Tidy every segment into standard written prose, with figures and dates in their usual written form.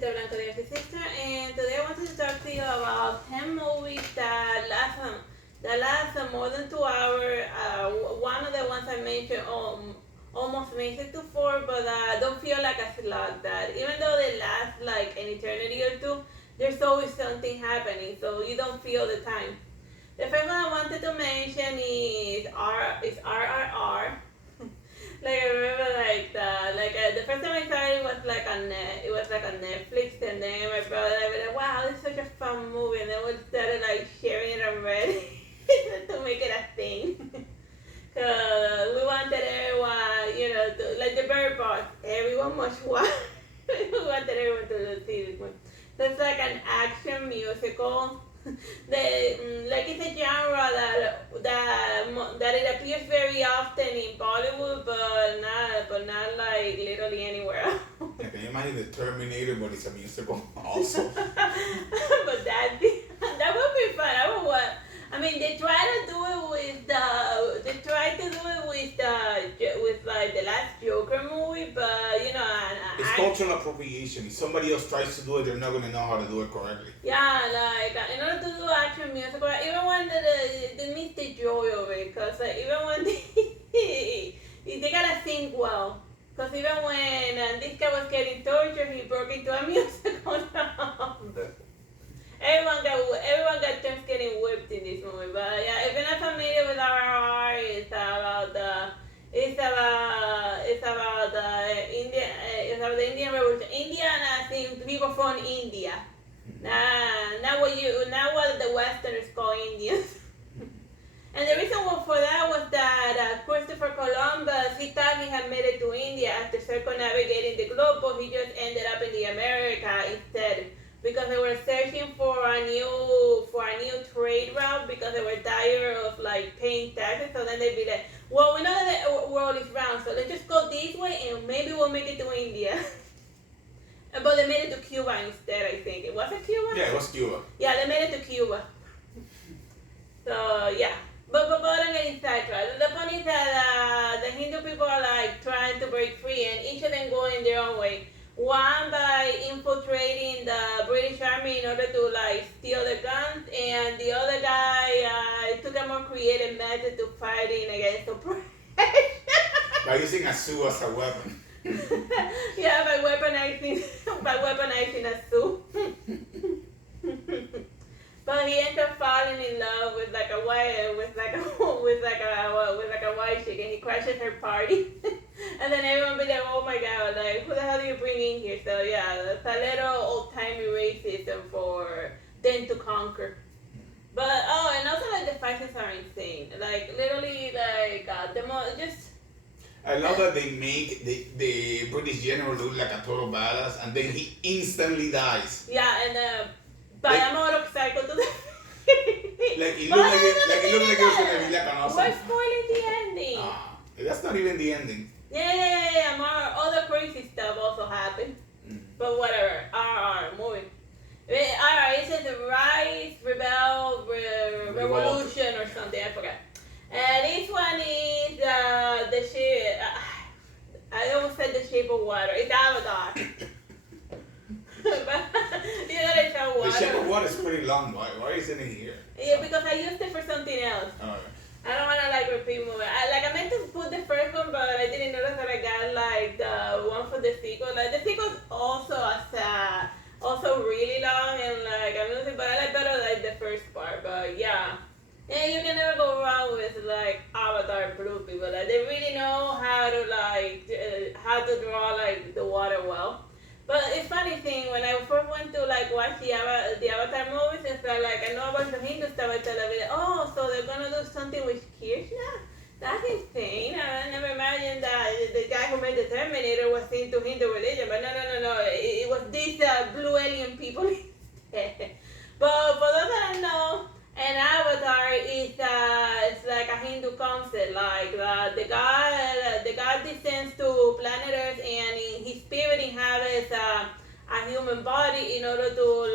the Artsy Sister, and today I wanted to talk to you about 10 movies that last more than 2 hours. One of the ones I mentioned almost makes it to 4, but don't feel like a slog. That even though they last like an eternity or two, there's always something happening, so you don't feel the time. The first one I wanted to mention is RRR. Like I remember, the first time I saw it was like on Netflix, and then my brother and I were like, "Wow, this is such a fun movie," and then we started like sharing it on Reddit to make it a thing. Cause we wanted everyone, like the Bird Box, everyone must watch. We wanted everyone to see this one. So it's like an action musical. Like it's a genre that it appears very often in Bollywood, but not like literally anywhere else. Yeah, can you imagine the Terminator, but it's a musical also? But that would be fun. I would want. I mean, they try to do it with like the last Joker movie, but It's cultural appropriation. If somebody else tries to do it, they're not going to know how to do it correctly. yeah, like in order to do action musical, even when they miss the joy of it, cause even when they gotta sing well. Cause even when this guy was getting tortured, he broke into a musical number. Everyone got just getting whipped in this movie. But yeah, if you're not familiar with RRR, it's about the Indian Revolution. Indian as in people from India. Not what the Westerners call Indians. And the reason for that was that Christopher Columbus, he thought he had made it to India after circumnavigating the globe, but he just ended up in the America instead, because they were searching for a new trade route, because they were tired of like paying taxes. So then they'd be like, well, we know that the world is round, so let's just go this way and maybe we'll make it to India. But they made it to Cuba instead, I think. Was it Cuba? Yeah, it was Cuba. Yeah, they made it to Cuba. So yeah. But I'm getting sidetracked. The point is that the Hindu people are like trying to break free, and each of them going their own way. One by infiltrating the British Army in order to like steal the guns, and the other guy took a more creative method to fighting against oppression. By using a Sioux as a weapon. Yeah, by weaponizing a Sioux. But he ended up falling in love with like a white chick, and he crashes her party. And then everyone be like, "Oh my God, like who the hell do you bring in here?" So yeah, that's a little old timey racism for them to conquer. But and also like the fight scenes are insane. Like literally, like just. I love that they make the British general look like a total badass, and then he instantly dies. Yeah, and by a motorcycle to the. Like it looked like it was gonna be like an awesome. We're spoiling the ending. That's not even the ending. Yeah. More other crazy stuff also happened. But whatever. RR movie. RR, it says Rise, Revolution or something. I forgot. And this one is the shape. I almost said the shape of water. It's Avatar. But it's a water. The shape of water is pretty long. Why isn't it here? Yeah, because I used it for something else. Okay. I don't want to like repeat movie. I meant to put the first one, but I didn't notice that I got like the one for the sequel. Like the sequel's also really long, and like I'm losing, but I like better like the first part. But yeah, you can never go wrong with like Avatar Blue people. Like they really know how to draw like the water well. But it's funny thing, when I first went to like watch the Avatar movies, it's like I know about the Hindu stuff, I tell them, oh, so they're gonna do something with Krishna? That's insane. I never imagined that the guy who made the Terminator was into Hindu religion, but no. It was these blue alien people instead. But for those that don't know, an avatar is it's like a Hindu concept. Like the god descends to planet Earth, and in his spirit inhabits a human body in order to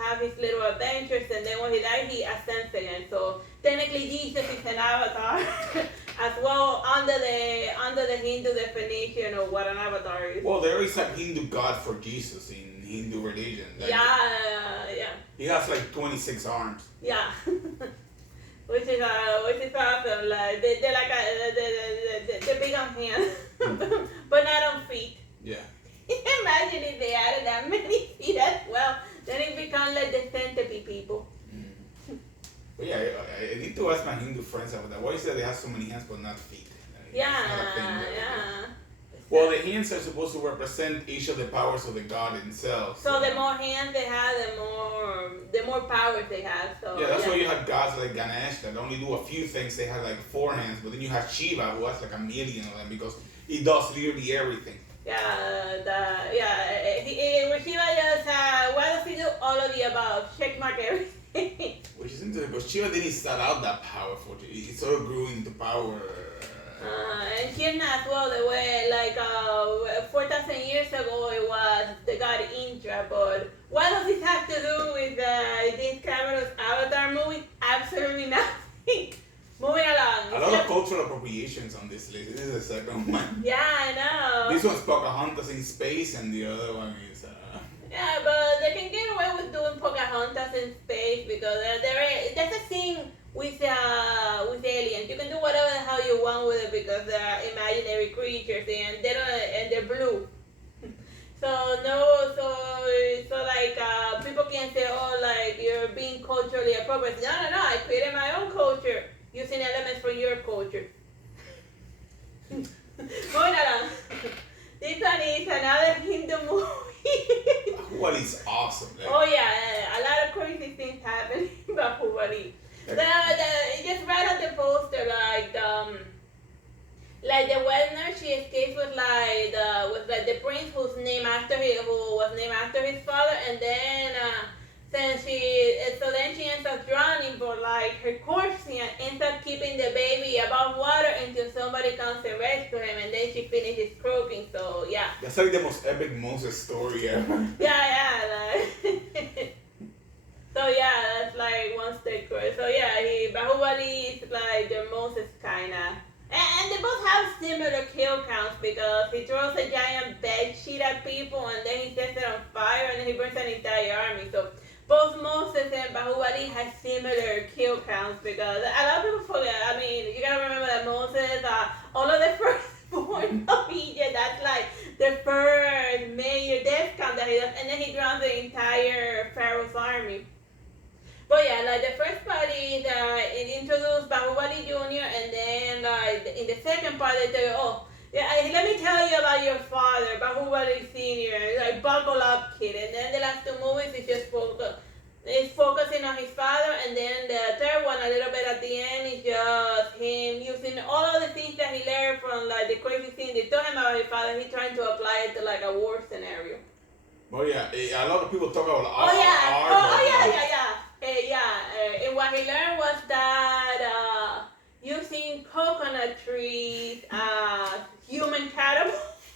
have his little adventures, and then when he dies, he ascends again. So technically, Jesus is an avatar. as well under the Hindu definition of what an avatar is. Well, there is a Hindu god for Jesus in Hindu religion. Like, Yeah. he has like 26 arms. Yeah. which is awesome. Like they're like they're big on hands, but not on feet. Yeah. Imagine if they added that many feet as well. Then it becomes like the centipede people. But yeah, I need to ask my Hindu friends about that. Why is it they have so many hands but not feet? Yeah. Well, the hands are supposed to represent each of the powers of the god himself. So the more hands they have, the more powers they have. So yeah, that's why you have gods like Ganesh that only do a few things. They have like 4 hands, but then you have Shiva who has like a million of them because he does literally everything. Shiva just why does he do all of the above? Check mark everything. Which is interesting because Shiva didn't start out that powerful. He sort of grew into power. And Krishna as well, the way like 4,000 years ago it was the god Indra, but what does this have to do with this Cameron's Avatar movie? Absolutely nothing. Moving along. A lot of cultural appropriations on this list. This is the second one. Yeah, I know. This one's Pocahontas in space, and the other one is. Yeah, but they can get away with doing Pocahontas in space because that's a thing with aliens. You can do whatever the hell you want with it because they're imaginary creatures and they're blue. So people can say, oh, like you're being culturally appropriate. No, I created my own culture using elements from your culture. Moving along. This one is another Hindu movie. Bahubali is awesome. Like, oh yeah, a lot of crazy things happen in Bahubali. Just right on the poster, like the Westerner, she escapes with the prince who was named after his father, and then then she ends up drowning, but like her corpse ends up keeping the baby above water until somebody comes and rescue him, and then she finishes croaking. So yeah. That's like the most epic Moses story ever. So yeah, that's like one step crazy. So yeah, Bahubali is like the Moses kinda. And they both have similar kill counts because he throws a giant bed sheet at people and then he sets it on fire and then he burns an entire army. So both Moses and Bahubali have similar kill counts because a lot of people forget. I mean, you gotta remember that Moses, all of the firstborn of Egypt, that's like the first major death count that he does, and then he drowns the entire Pharaoh's army. But yeah, like the first part is it introduced Bahubali Jr. and then like in the second part they tell you, oh, yeah, let me tell you about your father, Bahubali Sr. Like buckle up, kid. And then the last 2 movies is just focusing on his father, and then the third one a little bit at the end is just him using all of the things that he learned from like the crazy things they told him about his father. He's trying to apply it to like a war scenario. Oh yeah, a lot of people talk about And what he learned was that using coconut trees as human catapults.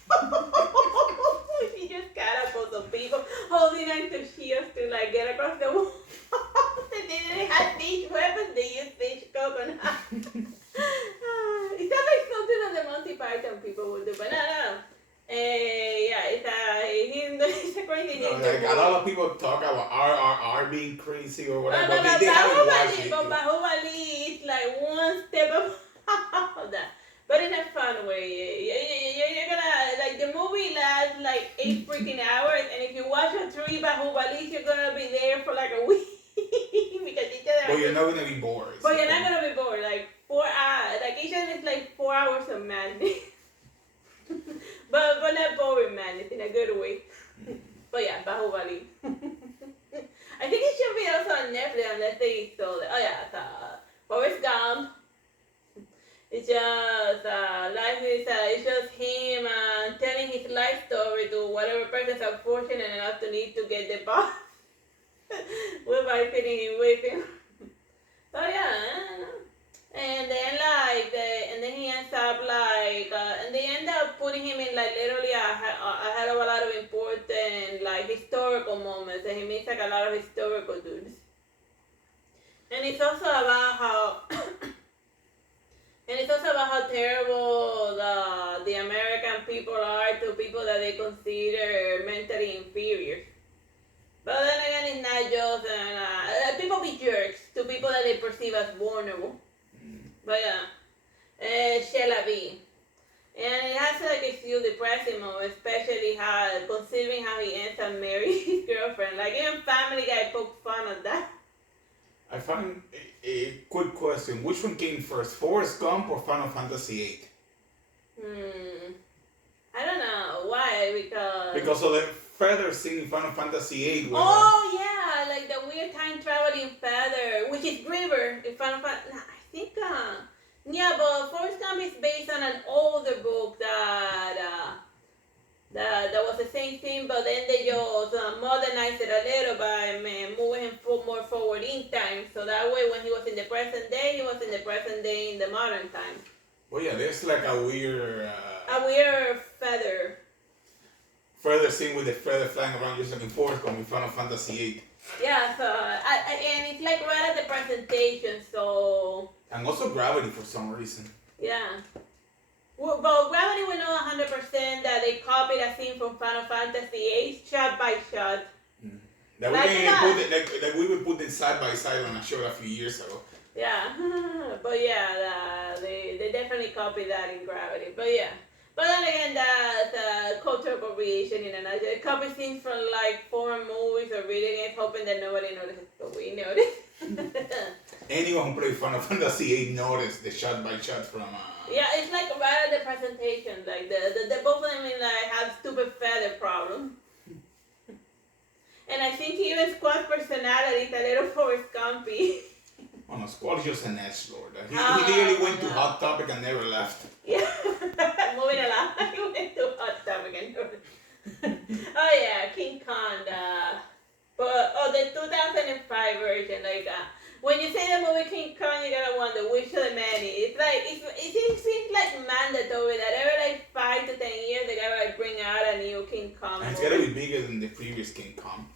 He just catapults of people holding onto shields to like get across the wall. They didn't have these weapons, they used these coconuts. It sounds like something that the Monty Python people would do, but no. It's a crazy thing. Like a lot of people talk about RRR being crazy or whatever. But they haven't watched it. But Bahubali is like one step above that. But in a fun way. You're gonna, like, the movie lasts like 8 freaking hours, and if you watch a 3 Bahubalis, you're gonna be there for like a week. Because but you're not gonna be bored. But you're not gonna be bored. Like 4 hours. Like each one is like 4 hours of madness. but not boring madness in a good way. But yeah, Bahubali. I think it should be also on Netflix unless they stole it. Oh yeah, Forrest Gump. It's just it's just him telling his life story to whatever person's unfortunate enough to need to get the boss. Whereby fitting him with him. So yeah, I don't know. And then he ends up and they end up putting him in like literally a hell of a lot of important like historical moments, and he meets like a lot of historical dudes. And it's also about how And it's also about how terrible the American people are to people that they consider mentally inferior. But then again, it's not just people be jerks to people that they perceive as vulnerable. But yeah, Sheila B. And it has like a few depressing moments, especially how considering how he ends up marrying his girlfriend. Like even Family Guy poked fun at that. I find a quick question. Which one came first, Forrest Gump or Final Fantasy VIII? I don't know why Because of the feather scene in Final Fantasy VIII. Oh yeah, like the weird time traveling feather, which is River in Final Fantasy. I think yeah, but Forrest Gump is based on an older book that was the same thing, but then they just modernized it a little by moving him more forward in time. So that way, when he was in the present day, he was in the present day in the modern time. Well, yeah, there's like a weird feather. Feather scene with the feather flying around just like in Forrest Gump in Final Fantasy VIII. Yeah, so and it's like right at the presentation, so. And also Gravity for some reason. Yeah. Well, but Gravity we know 100% that they copied a scene from Final Fantasy VIII shot by shot. That we would put it side by side on a show a few years ago. Yeah, but yeah, they definitely copied that in Gravity. But yeah, but then again, that's cultural appropriation in a nutshell. It copies things from like foreign movies or video games, hoping that nobody notices, but we notice. Anyone who played Final Fantasy VIII noticed the shot by shot from. Yeah, it's like right at the presentation, like the both of them like have stupid feather problem. And I think even Squad's personality is a little Forrest Gumpy. Oh no, Squad is just an edgelord. He literally went to Hot Topic and never left. Yeah, moving along. He went to Hot Topic and never left. Oh yeah, King Kong. The 2005 version. Like when you say the movie King Kong, you gotta wonder which of the many. It's like it seems like mandatory that every like 5 to 10 years they gotta like bring out a new King Kong. And it's gotta be bigger than the previous King Kong.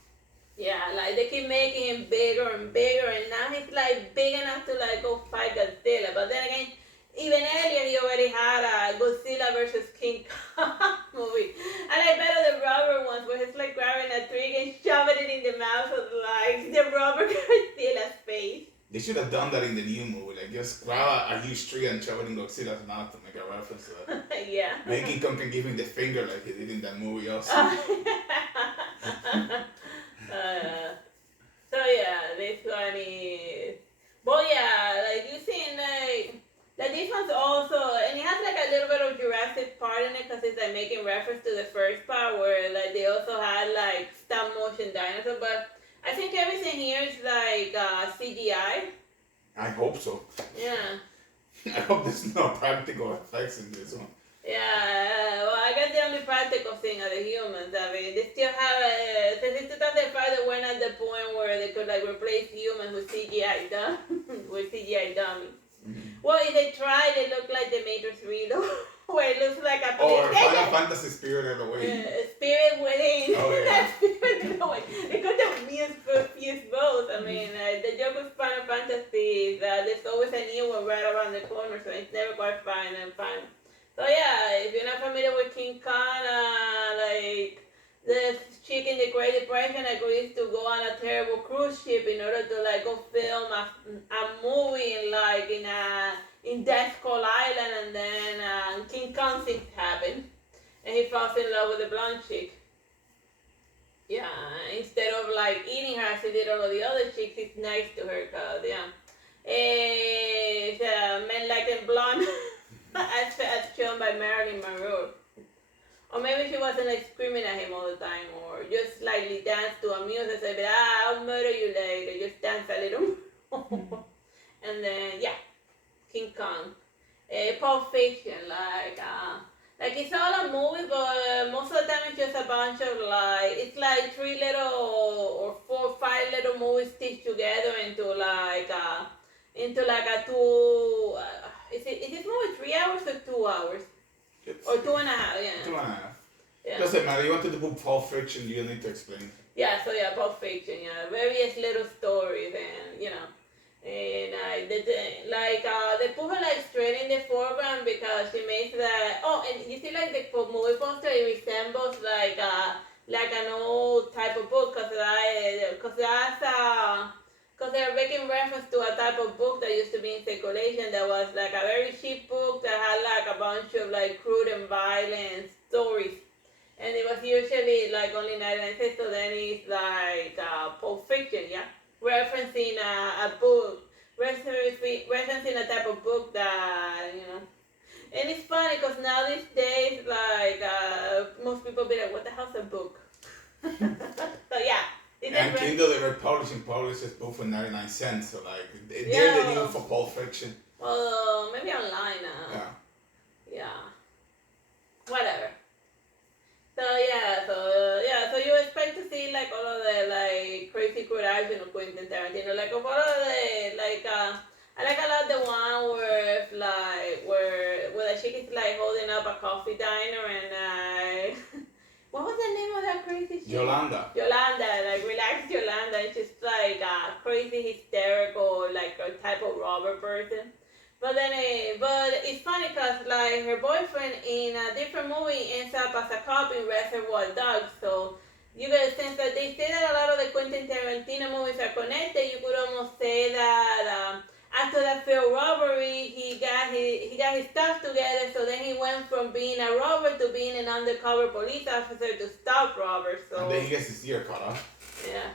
Yeah, like they keep making him bigger and bigger, and now he's like big enough to like go fight Godzilla. But then again, even earlier he already had a Godzilla versus King Kong movie, and I better the rubber ones where he's like grabbing a tree and shoving it in the mouth of like the rubber Godzilla's face. They should have done that in the new movie, like just grab a huge tree and shove it in Godzilla's mouth to make a reference to that. Yeah. Maybe King Kong can give him the finger like he did in that movie also. So yeah, this one is. But yeah, like you seen like this one's also, and it has like a little bit of Jurassic part in it because it's like making reference to the first part where like they also had like stop motion dinosaurs, but I think everything here is like CGI. I hope so. Yeah. I hope there's no practical effects in this one. Yeah, well, I guess the only practical thing are the humans. I mean, they still have, since 2005, they went at the point where they could, like, replace humans with CGI dummies. Mm-hmm. Well, if they try, they look like the Matrix Reader, where it looks like a police. Or Final Fantasy Spirit Away. Spirit Within. Oh, yeah. Spirit Away. It could have fused both. I mean, the joke with Final Fantasy is that there's always a new one right around the corner, so it's never quite fine and fine. So yeah, if you're not familiar with King Kong, like the chick in the Great Depression agrees to go on a terrible cruise ship in order to like go film a movie in Death Skull Island, and then King Kong things happen, and he falls in love with the blonde chick. Yeah, instead of like eating her as he did all of the other chicks, he's nice to her, cause yeah, men like them blonde. As shown by Marilyn Monroe. Or maybe she wasn't like screaming at him all the time, or just slightly dance to amuse herself, but I'll murder you later, just dance a little. And then, yeah, King Kong. Pulp Fiction, like it's all a movie, but most of the time it's just a bunch of like, it's like 3 little or 4 or 5 little movies stitched together into like a 2, is this movie 3 hours or 2 hours? Or 2.5, yeah. 2.5. Yeah. Doesn't matter, you wanted to put Pulp Fiction, you need to explain. Yeah, so yeah, Pulp Fiction, yeah. Various little stories and, you know. And they put her like straight in the foreground because she makes that. Oh, and you see like the movie poster, it resembles like an old type of book because they're making reference to a type of book that used to be in circulation that was like a very cheap book that had like a bunch of like crude and violent stories. And it was usually like only 99 cents, so then it's like Pulp Fiction, yeah? Referencing a book, referencing a type of book that, you know. And it's funny because now these days, like, most people be like, what the hell's a book? So, yeah. And Kindle, they were publishes both for 99 cents, so like, they're the new for Pulp Fiction. Well, maybe online now. Yeah. Yeah. Whatever. So you expect to see like all of the like crazy collages of Quentin Tarantino, like of all of the like I like a lot the one where the chick is like holding up a coffee diner and what was the name of that crazy chick? Yolanda, like relaxed Yolanda, and she's like a crazy hysterical like a type of robber person. But it's funny because like her boyfriend in a different movie ends up as a cop in Reservoir Dogs. So you get a sense that they say that a lot of the Quentin Tarantino movies are connected. You could almost say that after that failed robbery, he got his stuff together. So then he went from being a robber to being an undercover police officer to stop robbers. So and then he gets his ear cut off. Yeah.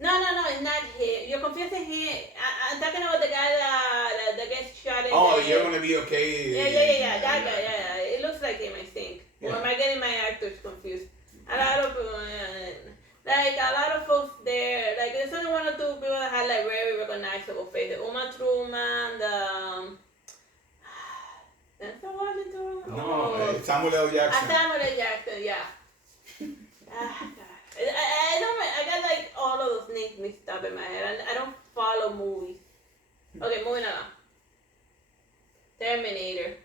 No, it's not him. You're confusing him. I'm talking about the guy that gets shot in You're gonna be okay. Yeah. That guy, yeah. It looks like him, I think. Yeah. Or am I getting my actors confused? A lot of folks there, like there's only one or two people that had like very recognizable faces. Uma Thurman, Denzel Washington? No, Samuel L. Jackson. Samuel L. Jackson, yeah. God. I got like all of those names mixed up in my head. I don't follow movies. Okay, moving on. Terminator.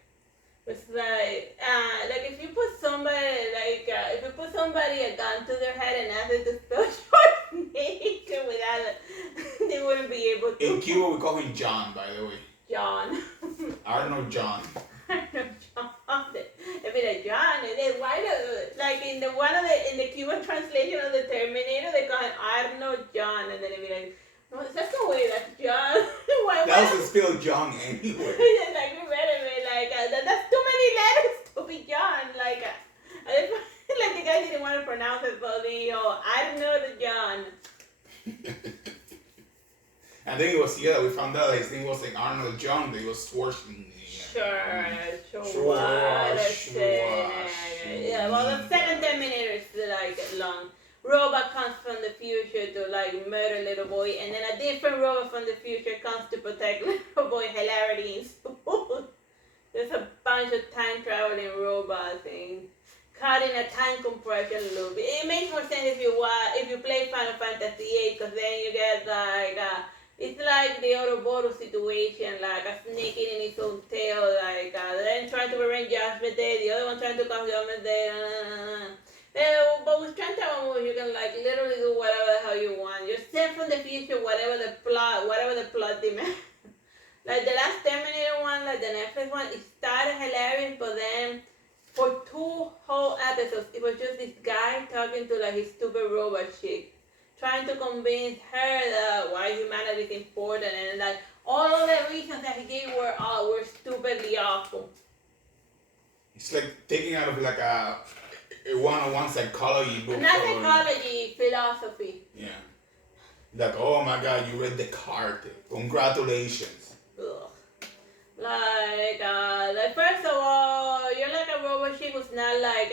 It's like if you put somebody a gun to their head and ask them to spell Schwarzenegger without they wouldn't be able to. In Cuba, we call him John, by the way. John. I don't know John. John. It'd be like John, and then why like in the Cuban translation of the Terminator, they call him Arno John, and then it'd be like, no, that's no way, that's John. Why? That was still John anyway. Like we read it, like that's too many letters to be John. Like like the guy didn't want to pronounce it, so I don't know the John. And then it was that we found out that his name wasn't Arnold John, but it was Schwarzenegger. Sure. Yeah, well, the second Terminator is like long. Robot comes from the future to like murder little boy, and then a different robot from the future comes to protect little boy. Hilarity ensues. There's a bunch of time traveling robots and caught in a time compression loop. It makes more sense if you play Final Fantasy VIII, because then you get like it's like the Ouroboros situation, like a snake eating its own tail, like then trying to prevent Judgment Day, the other one trying to cause Judgment Day. But with time travel movies, you can like literally do whatever the hell you want. You're sent from the future, whatever the plot demands. Like the last Terminator one, like the Netflix one, it started hilarious, but then for 2 whole episodes, it was just this guy talking to like his stupid robot chick, trying to convince her that why humanity is important, and like all of the reasons that he gave were stupidly awful. It's like taking out of like a one-on-one psychology book. Not psychology, philosophy. Yeah. Like, oh my God, you read Descartes. Congratulations. Ugh. Like first of all, you're like a robot chick who's not like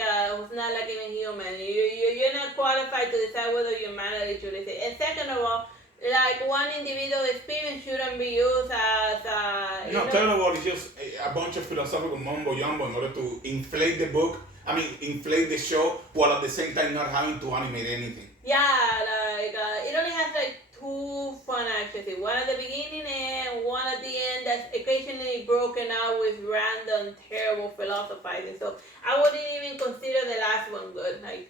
even human. You're not qualified to decide whether humanity should exist. And second of all, like one individual experience shouldn't be used as Tell about it's just a bunch of philosophical mumbo jumbo in order to inflate the book. Inflate the show while at the same time not having to animate anything. Yeah, it only has like 2 fun actions. One at the beginning and one at the end that's occasionally broken out with random, terrible philosophizing. So I wouldn't even consider the last one good. Like,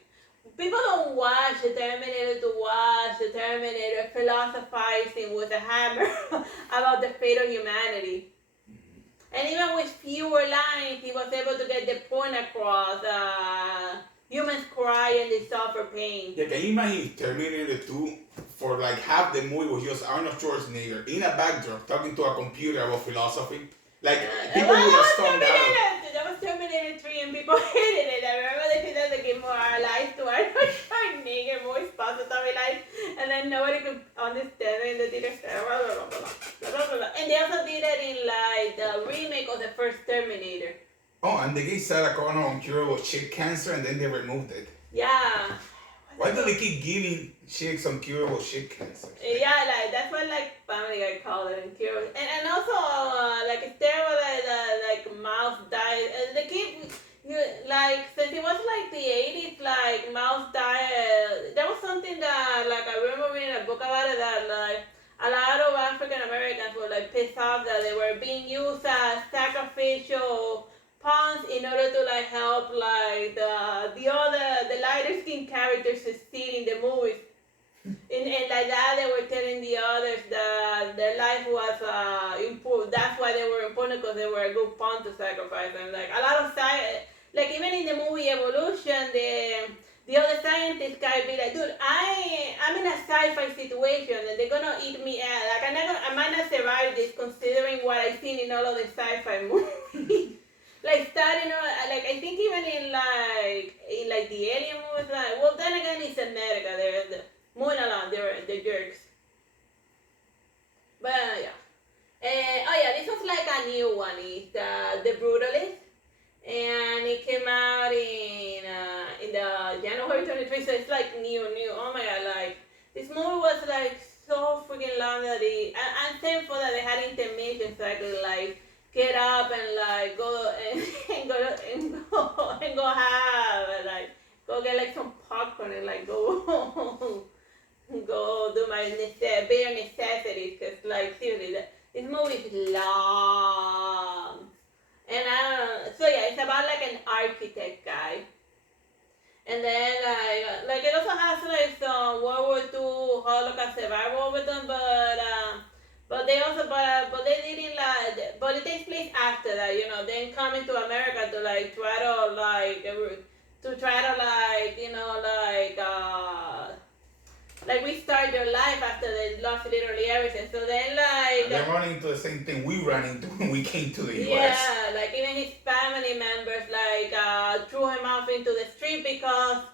people don't watch the Terminator to watch the Terminator philosophizing with a hammer about the fate of humanity. And even with fewer lines, he was able to get the point across. Humans cry and they suffer pain. Yeah, can you imagine Terminator 2 for like half the movie was just Arnold Schwarzenegger in a backdrop talking to a computer about philosophy? Like, people would have stoned out. That was Terminator 3 and people hated it. I remember they did that to give more life to Arnold Schwarzenegger, more positive life, and then nobody could understand it in the theater. And they also did it in like the remake of the first Terminator. Oh, and they gave Sarah Connor uncurable chick cancer and then they removed it. Yeah. Why do they keep giving chicks uncurable chick cancer? Yeah, like that's what like Family Guy called it, incurable. And also like it's terrible that like mouse died. They keep like since it was like the 80s, like mouse died. There was something that like I remember reading a book about it that like a lot of African Americans were like pissed off that they were being used as sacrificial pawns in order to like help like the lighter skinned characters succeed in the movies. And like that, they were telling the others that their life was improved. That's why they were important, because they were a good pawn to sacrifice. And like a lot of like even in the movie Evolution, the other scientist guy be like, dude, I'm in a sci-fi situation and they're gonna eat me out. Like I might not survive this considering what I've seen in all of the sci-fi movies. Like starting like I think even in like the alien movies, like, well then again it's America, they're moving along, they're jerks. But yeah. Oh yeah, this was like a new one. It's The Brutalist, and it came out in the January 23, so it's like new. Oh my god, like this movie was like so freaking long that I'm thankful that they had intermission so I could like get up and like go and go have like go get like some popcorn and like go go do my bare necessities, because like seriously this movie is long. And so yeah, it's about like an architect guy. And then like it also has like some World War II Holocaust survival with them, but they also but they didn't like, but it takes place after that, you know, then coming to America to like try to like you know like restart their life after they lost literally everything. So then like they're running into the same thing we ran into when we came to the US. Yeah, like even his family members like threw him off into the street because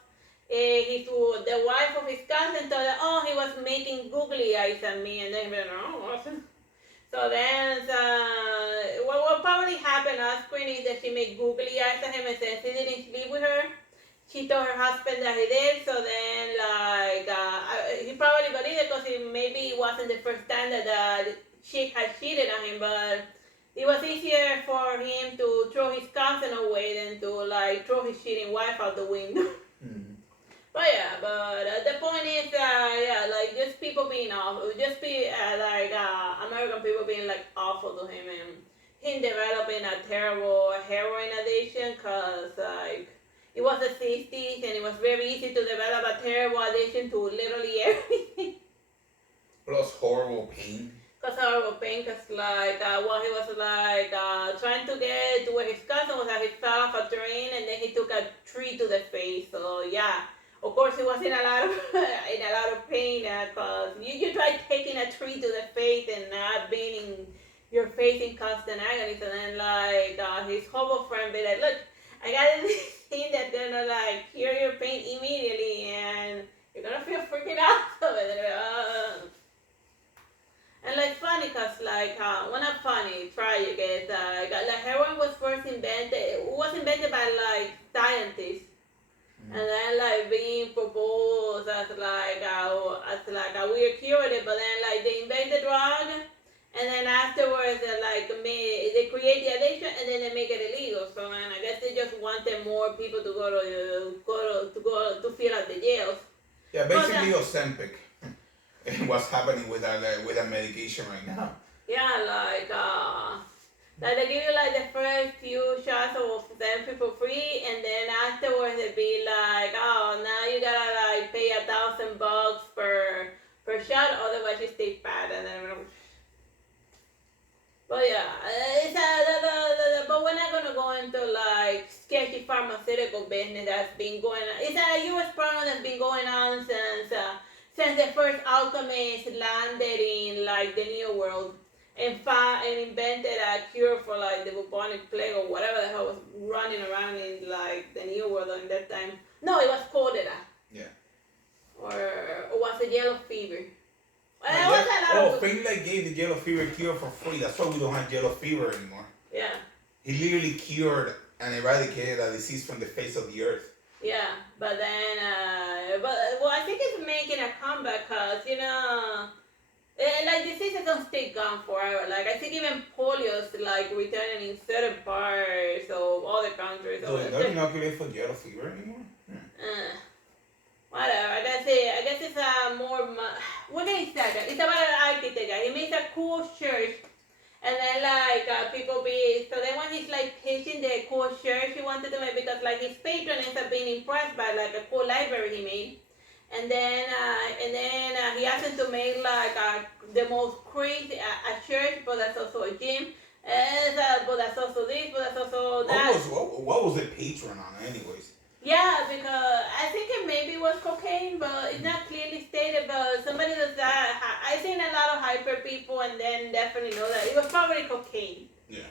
the wife of his cousin told him, oh, he was making googly eyes at me, and then he went, oh, awesome. So then what probably happened on screen is that she made googly eyes at him, and since he didn't sleep with her, she told her husband that he did. So then like he probably believed it because maybe it wasn't the first time that the chick had cheated on him, but it was easier for him to throw his cousin away than to like throw his cheating wife out the window. Mm-hmm. But yeah, the point is yeah, like just people being awful, just be like American people being like awful to him, and him developing a terrible heroin addiction, cause like it was the 60s and it was very easy to develop a terrible addiction to literally everything. Plus horrible pain. Cause horrible pain, cause like while he was like trying to get to where his cousin was, he fell off a train and then he took a tree to the face. So yeah, of course he was in a lot of pain, cause you try taking a tree to the face and not being in your face in constant agony. So then like his hobo friend be like, look, I got this thing that's gonna like cure your pain immediately, and you're gonna feel freaking out of it. And like funny, cause like well, not funny, tragic is like heroin was first invented. It was invented by like scientists, and then like being proposed as like a weird curative. But then like they invent the drug, and then afterwards they create the addiction, and then they make it illegal. So man, I guess they just wanted more people to go to fill out the jails. Yeah, basically Ozempic. What's happening with our medication right now? Yeah, like they give you like the first few shots of Ozempic for free, and then afterwards they be like, oh, now you gotta But yeah, but we're not gonna go into like sketchy pharmaceutical business that's been going on. It's a U.S. problem that's been going on since the first alchemist landed in like the New World and invented a cure for like the bubonic plague or whatever the hell was running around in like the New World in that time. No, it was cholera. Yeah. Or was it yellow fever? Finlay gave the yellow fever cure for free. That's why we don't have yellow fever anymore. Yeah. He literally cured and eradicated a disease from the face of the earth. Yeah, but then, I think it's making a comeback because, like diseases don't stay gone forever. Like I think even polio's like returning in certain parts of other countries. So they don't inoculate for yellow fever anymore? Whatever. I guess it's a more. We're getting started. It's about an architect guy. He makes a cool church, and then like people be. So then when he's like pitching the cool church he wanted to make, because like his patrons have been impressed by like a cool library he made, and then he asked him to make like the most crazy a church, but that's also a gym. But that's also this, but that's also that. What was the patron on, anyways? Yeah, because I think it maybe was cocaine, but it's not clearly stated. But somebody does that. I've seen a lot of hyper people, and then definitely know that it was probably cocaine. Yeah.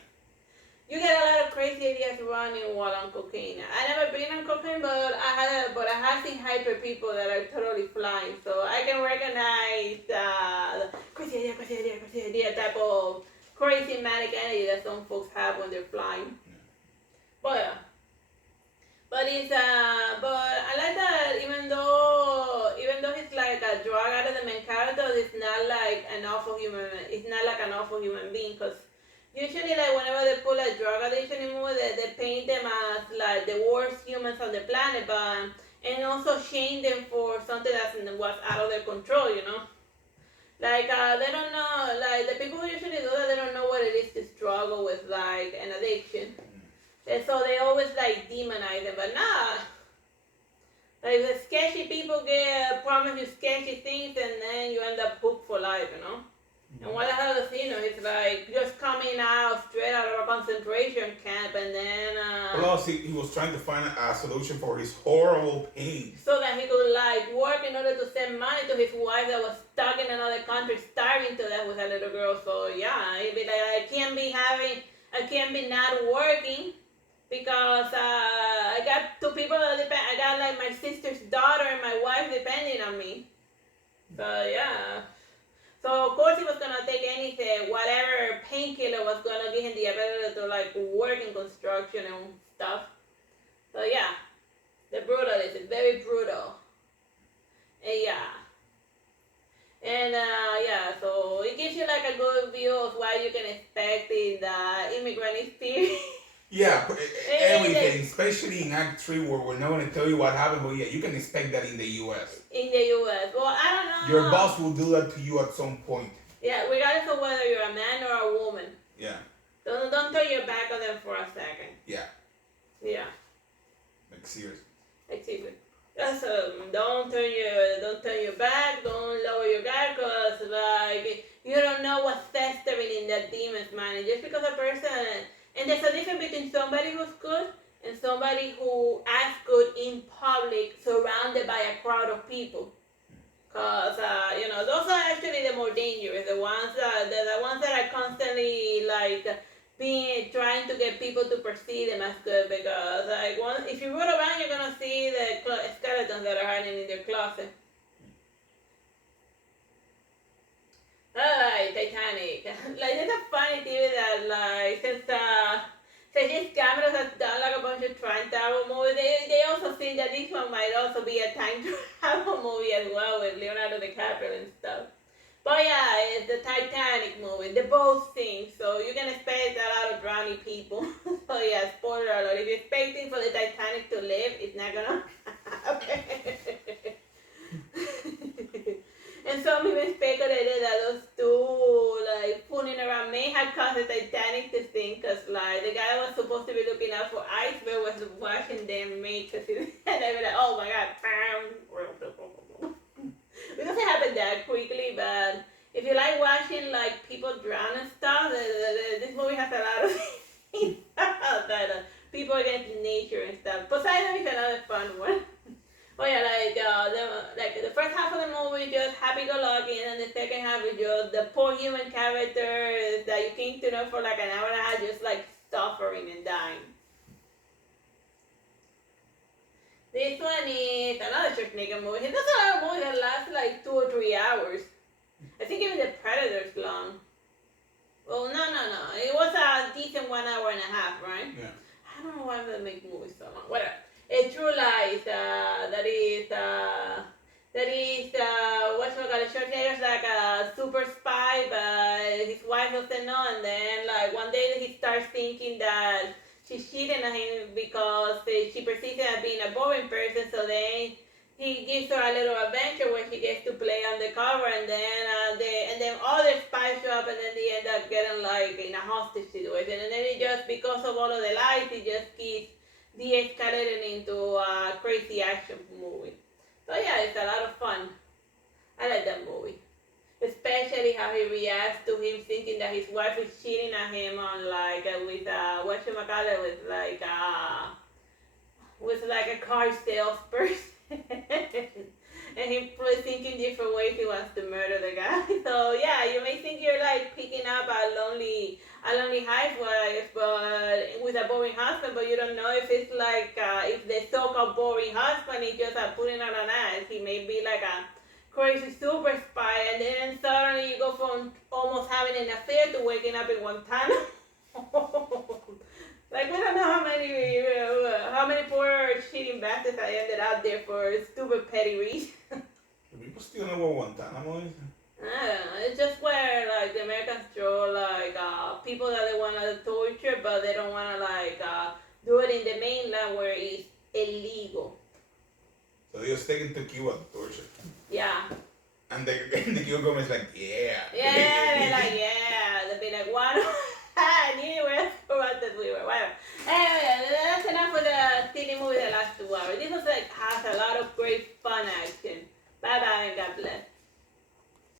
You get a lot of crazy ideas running while on cocaine. I never been on cocaine, but I have seen hyper people that are totally flying, so I can recognize crazy idea type of crazy manic energy that some folks have when they're flying. Yeah. But yeah. But I like that even though he's like a drug addict, the main character, it's not like an awful human. It's not like an awful human being, because usually like whenever they pull a drug addiction in movie, they paint them as like the worst humans on the planet, but and also shame them for something that was out of their control, Like they don't know, like the people who usually do that, they don't know what it is to struggle with like an addiction. And so they always like demonize them, but nah. Like the sketchy people promise you sketchy things, and then you end up hooked for life, Mm-hmm. And what the hell is it's like just coming out straight out of a concentration camp, and then. Plus, he was trying to find a solution for his horrible pain. So that he could like work in order to send money to his wife that was stuck in another country, starving to death with a little girl. So yeah, he'd be like, I can't be not working. Because I got two people that depend. I got like my sister's daughter and my wife depending on me. So yeah. So of course he was gonna take anything, whatever painkiller was gonna give him the ability to like work in construction and stuff. So yeah, the brutal is very brutal. And yeah. And yeah, so it gives you like a good view of what you can expect in the immigrant experience. Yeah, everything, especially in Act 3 where we're not going to tell you what happened, but yeah, you can expect that in the U.S. In the U.S. Well, I don't know. Your boss will do that to you at some point. Yeah, regardless of whether you're a man or a woman. Yeah. Don't turn your back on them for a second. Yeah. Yeah. Like seriously. That's don't turn your back, don't lower your guard, cause like you don't know what's festering in that demon's mind. And just because a person. And there's a difference between somebody who's good and somebody who acts good in public, surrounded by a crowd of people. Because, those are actually the more dangerous, the ones that are constantly, like, trying to get people to perceive them as good. Because, like, if you roll around, you're going to see the skeletons that are hiding in their closet. Alright, Titanic. Like, there's a funny theory that, like, since these cameras have done, like, a bunch of time travel movies, they also think that this one might also be a time travel movie as well, with Leonardo DiCaprio and stuff. But yeah, it's the Titanic movie, the boat sinks, so you can expect a lot of drowning people. So yeah, spoiler alert, if you're expecting for the Titanic to live, it's not gonna happen. And some even speculated that those two, like, fooling around may have caused the Titanic to sink, because, like, the guy was supposed to be looking out for iceberg was watching them make, and they were like, oh my god, it doesn't happen that quickly, but if you like watching, like, people drown and stuff, this first half of the movie is just happy-go-lucky, and then the second half is just the poor human characters that you came to know for like an hour and a half, just like suffering and dying. This one is another Schwarzenegger movie. He does a lot of movies that last like 2 or 3 hours. I think even The Predator's long. Well, no. It was a decent 1 hour and a half, right? Yeah. I don't know why they make movies so long. Whatever. A True Lies. That is what's it called? Schwarzenegger's like a super spy, but his wife doesn't know. And then like one day he starts thinking that she's cheating on him because she perceives him as being a boring person. So then he gives her a little adventure where she gets to play undercover, and then other spies show up, and then they end up getting like in a hostage situation, and then it just, because of all of the lies, it just keeps de-escalating into a crazy action movie. So yeah, it's a lot of fun. I like that movie, especially how he reacts to him thinking that his wife is cheating on him on like with whatchamacallit, with like a car salesperson. And he thinking different ways he wants to murder the guy. So yeah, you may think you're like picking up a lonely housewife, but with a boring husband, but you don't know if it's like if the so-called boring husband is just putting on an ass. He may be like a crazy super spy, and then suddenly you go from almost having an affair to waking up in Guantanamo. Like, we don't know how many poor cheating bastards I ended up there for stupid petty reasons. People still know what Guantanamo is. I don't know. It's just where like the Americans throw like people that they want to torture, but they don't want to like do it in the mainland where it's illegal. So they just take it to Cuba to torture. Yeah. And the Cuban government's like, yeah. Yeah, they're like, yeah. They'll be like, what? I knew where we were. Whatever. Anyway, that's enough for the silly movie the last 2 hours. This was like has a lot